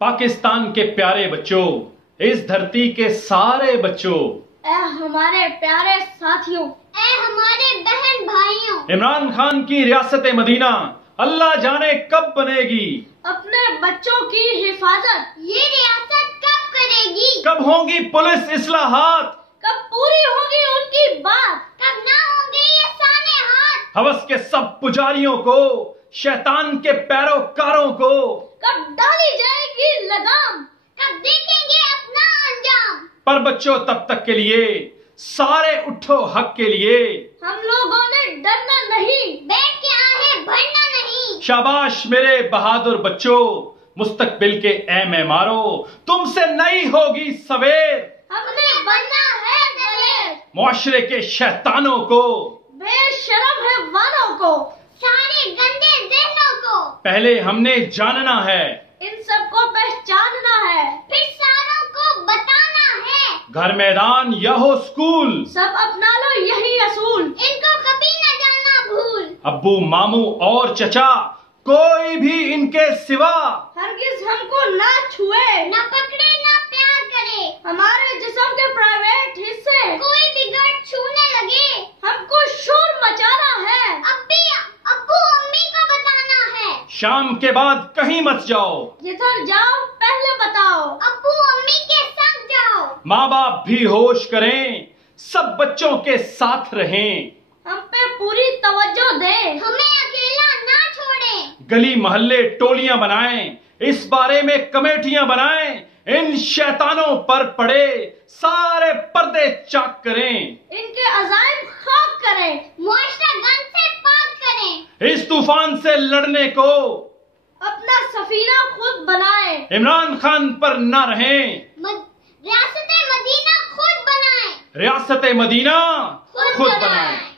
पाकिस्तान के प्यारे बच्चों, इस धरती के सारे बच्चों, ऐ हमारे प्यारे साथियों, ऐ हमारे बहन भाइयों, इमरान खान की रियासत मदीना अल्लाह जाने कब बनेगी। अपने बच्चों की हिफाजत ये रियासत कब करेगी। कब होंगी पुलिस इस्लाहात, कब पूरी होगी उनकी बात, कब ना होंगे ये साने हाथ। हवस के सब पुजारियों को, शैतान के पैरोकारों को, कब डाली जाएगी लगाम, कब देखेंगे अपना अंजाम। पर बच्चों तब तक के लिए सारे उठो हक के लिए। हम लोगों ने डरना नहीं, बैठ के आहें भरना नहीं। शाबाश मेरे बहादुर बच्चों, मुस्तकबिल के ऐ मारो, तुमसे नहीं होगी सवेर। हमने बनना है दलेर, मुआशरे के शैतानों को, बेशरम है वालों को, सारे गंदे ज़हनों को पहले हमने जानना है, इन सबको पहचानना है, फिर सारों को बताना है। घर मैदान या हो स्कूल, सब अपना लो यही असूल, इनको कभी न जाना भूल। अब्बू मामू और चचा कोई भी इनके सिवा हरगिज हमको ना छुए, ना पकड़े ना प्यार करे। हमारे जिस्म के प्राइवेट हिस्से कोई भी गर्द छूने लगे, हमको शोर मचाना है, अब्बू अम्मी को बताना है। शाम के बाद कहीं मत जाओ, जिधर जाओ पहले बताओ, अब्बू अम्मी के संग जाओ। माँ बाप भी होश करें, सब बच्चों के साथ रहें। हम पे पूरी तवज्जो दें, हमें अकेला ना छोड़ें। गली मोहल्ले टोलियां बनाएं, इस बारे में कमेटियां बनाएं। इन शैतानों पर पड़े सारे पर्दे चाक करें, इनके अजाइम खाक करें, मुआशरा गन से पाक करें। इस तूफान से लड़ने को अपना सफीना खुद बनाएं, इमरान खान पर न रहें। रियासत मदीना खुद बनाएं, रियासत मदीना खुद बनाएं।